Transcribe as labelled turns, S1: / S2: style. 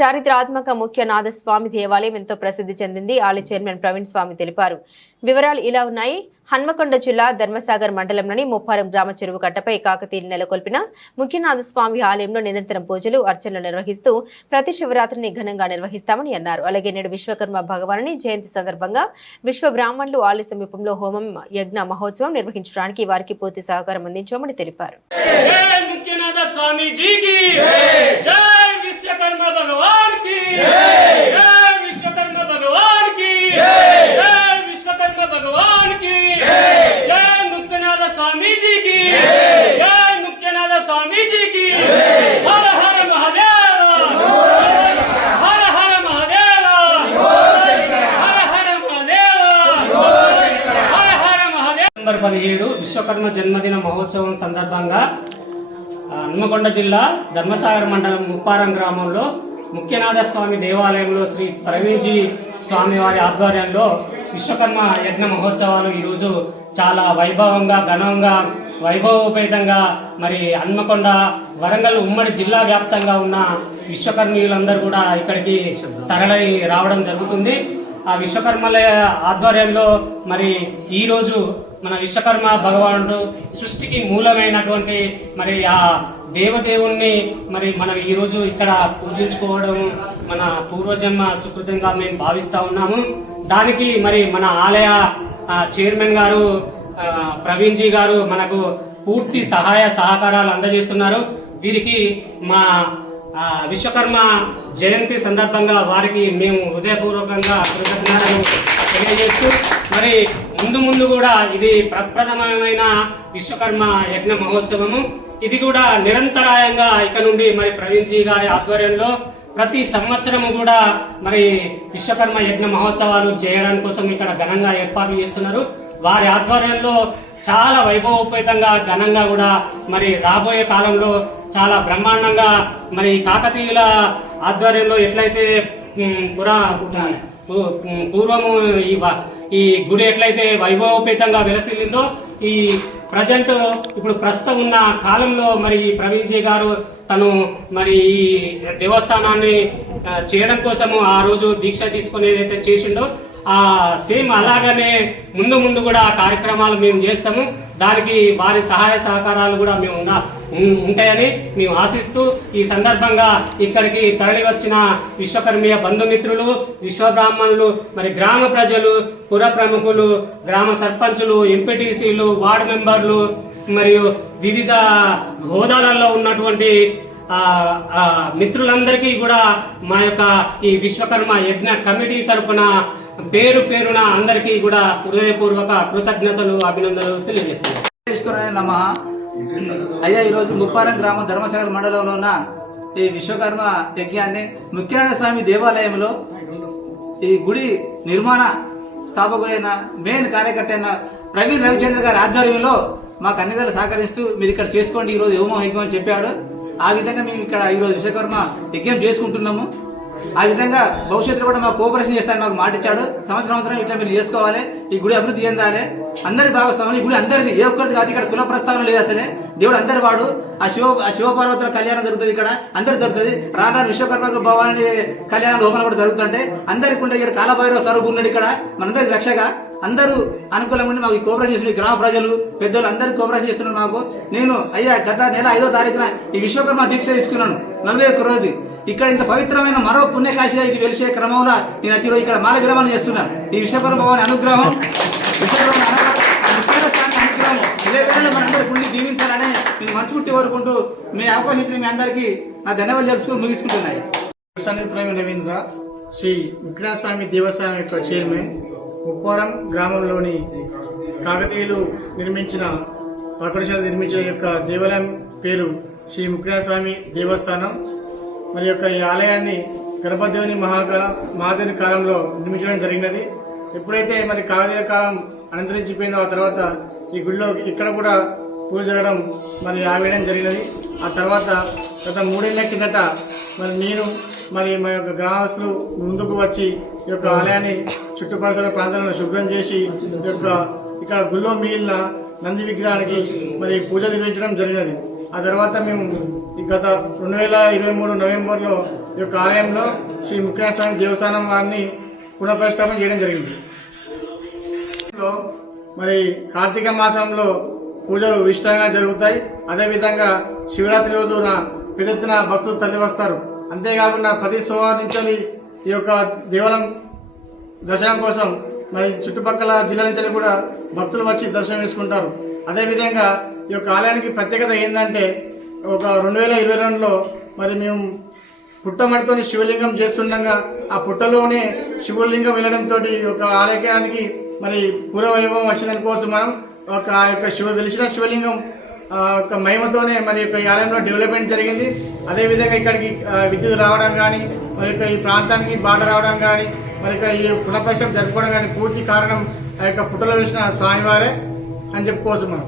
S1: చారిత్రాత్మక ముఖ్య నాథస్వామి దేవాలయం ఎంతో ప్రసిద్ధి చెందింది. ఆలయ చైర్మన్ ప్రవీణ్ స్వామి తెలిపారు. వివరాలు ఇలా ఉన్నాయి. హన్మకొండ జిల్లా ధర్మసాగర్ మండలంలోని ముప్పారం గ్రామ చెరువు కట్టపై కాకతీయులు నెలకొల్పిన ముఖ్యనాథస్వామి ఆలయంలో నిరంతరం పూజలు అర్చనలు నిర్వహిస్తూ ప్రతి శివరాత్రిని ఘనంగా నిర్వహిస్తామని అన్నారు. అలాగే నేడు విశ్వకర్మ భగవానుని జయంతి సందర్భంగా విశ్వ బ్రాహ్మణులు ఆలయ సమీపంలో హోమం యజ్ఞ మహోత్సవం నిర్వహించడానికి వారికి పూర్తి సహకారం అందించామని తెలిపారు.
S2: विश्वकर्मा भगवान की जय विश्वकर्मा भगवान की जय विश्वकर्मा भगवान की जय मुक्तनाथ स्वामी जी की जय मुक्तनाथ स्वामी जी की हर हर महादेव हर हर महादेव हर हर महादेव हर हर महादेव నవంబర్ పదిహేడు విశ్వకర్మ జన్మదిన మహోత్సవం సందర్భంగా ఆ, హన్మకొండ జిల్లా ధర్మసాగర్ మండలం ముప్పారం గ్రామంలో ముఖ్యనాథ స్వామి దేవాలయంలో శ్రీ ప్రవీణ్జీ స్వామి వారి ఆధ్వర్యంలో విశ్వకర్మ యజ్ఞ మహోత్సవాలు ఈరోజు చాలా వైభవంగా ఘనంగా వైభవోపేతంగా మరి హన్మకొండ వరంగల్ ఉమ్మడి జిల్లా వ్యాప్తంగా ఉన్న విశ్వకర్మీయులందరూ కూడా ఇక్కడికి తరలి రావడం జరుగుతుంది. ఆ విశ్వకర్మల ఆధ్వర్యంలో మరి ఈరోజు మన విశ్వకర్మ భగవానుడు సృష్టికి మూలమైనటువంటి మరి ఆ దేవదేవుణ్ణి మరి మనం ఈరోజు ఇక్కడ పూజించుకోవడం మన పూర్వజన్మ సుకృతంగా మేము భావిస్తా ఉన్నాము. దానికి మరి మన ఆలయ చైర్మన్ గారు ఆ, ప్రవీణ్ జీ గారు మనకు పూర్తి సహాయ సహకారాలు అందజేస్తున్నారు. వీరికి మా విశ్వకర్మ జయంతి సందర్భంగా వారికి మేము హృదయపూర్వకంగా కృతజ్ఞతలు తెలియజేస్తూ మరి ముందు ముందు కూడా ఇది ప్రప్రథమమైన విశ్వకర్మ యజ్ఞ మహోత్సవము. ఇది కూడా నిరంతరాయంగా ఇక నుండి మరి ప్రవీణ్ జీ గారి ఆధ్వర్యంలో ప్రతి సంవత్సరము కూడా మరి విశ్వకర్మ యజ్ఞ మహోత్సవాలు చేయడం కోసం ఇక్కడ ఘనంగా ఏర్పాట్లు చేస్తున్నారు. వారి ఆధ్వర్యంలో చాలా వైభవోపేతంగా ఘనంగా కూడా మరి రాబోయే కాలంలో చాలా బ్రహ్మాండంగా మరి కాకతీయుల ఆధ్వర్యంలో ఎట్లయితే పురా పూ- పూర్వము ఈ ఈ గుడి ఎట్లయితే వైభవోపేతంగా వెలసిల్లిందో ఈ ప్రజెంట్ ఇప్పుడు ప్రస్తుతం ఉన్న కాలంలో మరి ప్రవీణ్ జీ గారు తను మరి ఈ దేవస్థానాన్ని చేయడం కోసము ఆ రోజు దీక్ష తీసుకుని ఏదైతే చేసిండో సేమ్ అలాగనే ముందు ముందు కూడా కార్యక్రమాలు మేము చేస్తాము. దానికి వారి సహాయ సహకారాలు కూడా మేము ఉన్న ఉంటాయని మేము ఆశిస్తూ ఈ సందర్భంగా ఇక్కడికి తరలి వచ్చిన విశ్వకర్మీయ బంధుమిత్రులు విశ్వబ్రాహ్మణులు మరి గ్రామ ప్రజలు పుర ప్రముఖులు గ్రామ సర్పంచులు ఎంపీటీసీలు వార్డు మెంబర్లు మరియు వివిధ హోదాలలో ఉన్నటువంటి మిత్రులందరికీ కూడా మా యొక్క ఈ విశ్వకర్మ యజ్ఞ కమిటీ తరపున పేరు పేరున అందరికీ కూడా హృదయపూర్వక కృతజ్ఞతలు అభినందనలు తెలియజేస్తున్నాను.
S3: నమ. అయ్యా ఈరోజు ముప్పారం గ్రామం ధర్మసాగర్ మండలంలో ఉన్న ఈ విశ్వకర్మ యజ్ఞాన్ని ముఖ్యనారాయణ స్వామి దేవాలయంలో ఈ గుడి నిర్మాణ స్థాపకులైన మెయిన్ కార్యకర్త అయిన ప్రవీణ్ రవిచంద్ర గారి ఆధ్వర్యంలో మాకు అన్ని విధాలు సహకరిస్తూ మీరు ఇక్కడ చేసుకోండి ఈరోజు హోమం యజ్ఞం అని చెప్పాడు. ఆ విధంగా మేము ఇక్కడ ఈరోజు విశ్వకర్మ యజ్ఞం చేసుకుంటున్నాము. ఆ విధంగా భవిష్యత్తులో కూడా మాకు కోఆపరేషన్ చేస్తారని మాకు మాట ఇచ్చాడు. సంవత్సరం సంవత్సరం ఇట్లా మీరు చేసుకోవాలి. ఈ గుడి అభివృద్ధి చెందాలి. అందరి భాగస్వామి ఈ గుడి అందరిది ఏ ఒక్కరిది కాదు ఇక్కడ కుల ప్రస్తావన లేదు అసలే. దేవుడు అందరి వాడు. ఆ శివ ఆ శివపార్వతుల కళ్యాణం జరుగుతుంది ఇక్కడ. అందరు జరుగుతుంది. రానారు విశ్వకర్మ భవాని కళ్యాణం లోపల కూడా జరుగుతుంటే అందరికి ఉండే ఇక్కడ కాలభైరవ స్వరూపు ఉన్నాడు ఇక్కడ. మనందరికి రక్షగా. అందరూ అనుకూలంగా ఉండి మాకు కోపరం కోఆపరేషన్ చేస్తున్నారు ఈ గ్రామ ప్రజలు పెద్దలు అందరూ కోపరం చేస్తున్నారు మాకు. నేను అయ్యా గత నెల ఐదో తారీఖున ఈ విశ్వకర్మ దీక్ష తీసుకున్నాను. నలభై ఒక్క రోజు ఇక్కడ ఇంత పవిత్రమైన మరో పుణ్యకాశిగా ఇది వెలిసే క్రమంలో నేను వచ్చి ఇక్కడ మాల విరమణ చేస్తున్నాను. ఈ విశ్వకర్మ భవాని అనుగ్రహం విశ్వకర్మ అనుగ్రహం, ఇదే విధంగా మనందరి పుణ్యం దీవించాలని నేను మనస్ఫూర్తి కోరుకుంటూ మీ అవకాశం ఇచ్చిన మీ అందరికీ నా ధన్యవాదాలు జరుపుతూ ముగించుకుంటున్నాయి
S4: సన్నిధి రవీంద్ర శ్రీ విఘ్నస్వామి దేవస్థానం యొక్క చైర్మన్ ఉప్పారం గ్రామంలోని కాకతీయులు నిర్మించిన ఆకర్షణ నిర్మించిన యొక్క దేవాలయం పేరు శ్రీ ముఖ్యస్వామి దేవస్థానం. మరి యొక్క ఈ ఆలయాన్ని గర్భదేవుని మహాకాల మహాదేవుని కాలంలో నిర్మించడం జరిగినది. ఎప్పుడైతే మరి కాకతీయ కాలం అనంతరించిపోయిందో ఆ తర్వాత ఈ గుడిలో ఇక్కడ కూడా పూజ జరగడం మరి ఆవేయడం జరిగినది. ఆ తర్వాత గత మూడేళ్ళ కిందట మరి నేను మరి మా యొక్క గ్రామస్తులు ముందుకు వచ్చి ఈ యొక్క ఆలయాన్ని చుట్టుపక్కల ప్రాంతాలను శుభ్రం చేసి ఈ యొక్క ఇక్కడ గుళ్ళో మిగిలిన నంది విగ్రహానికి మరి పూజ నిర్వహించడం జరిగినది. ఆ తర్వాత మేము గత రెండు వేల ఇరవై మూడు నవంబర్లో ఈ యొక్క ఆలయంలో శ్రీ ముఖ్య స్వామి దేవస్థానం వారిని పునఃప్రతిష్టాపన చేయడం జరిగింది. మరి కార్తీక మాసంలో పూజలు విశిష్టంగా జరుగుతాయి. అదేవిధంగా శివరాత్రి రోజున పెద్ద ఎత్తున భక్తులు తరలి వస్తారు అంతేకాకుండా ప్రతి సోమవారం నుంచి ఈ యొక్క దేవాలయం దర్శనం కోసం మరి చుట్టుపక్కల జిల్లా నుంచి కూడా భక్తులు వచ్చి దర్శనం చేసుకుంటారు. అదేవిధంగా ఈ యొక్క ఆలయానికి ప్రత్యేకత ఏంటంటే ఒక రెండు వేల ఇరవై రెండులో మరి మేము పుట్టమడితోని శివలింగం చేస్తుండగా ఆ పుట్టలోనే శివలింగం వెళ్ళడంతో ఒక ఆలయానికి మరి పూర్వవైభవం వచ్చిన కోసం మనం ఒక ఆ యొక్క శివ వెలిసిన శివలింగం ఆ యొక్క మహిమతోనే మరి యొక్క ఈ ఆలయంలో డెవలప్మెంట్ జరిగింది. అదేవిధంగా ఇక్కడికి విద్యుత్ రావడం కానీ మరి యొక్క ఈ ప్రాంతానికి బాట రావడం కానీ మరి యొక్క ఈ పునఃపక్షం జరుపుకోవడం కానీ పూర్తి కారణం ఆ యొక్క పుట్టలో వెలిసిన స్వామివారే అని చెప్పుకోవచ్చు మనం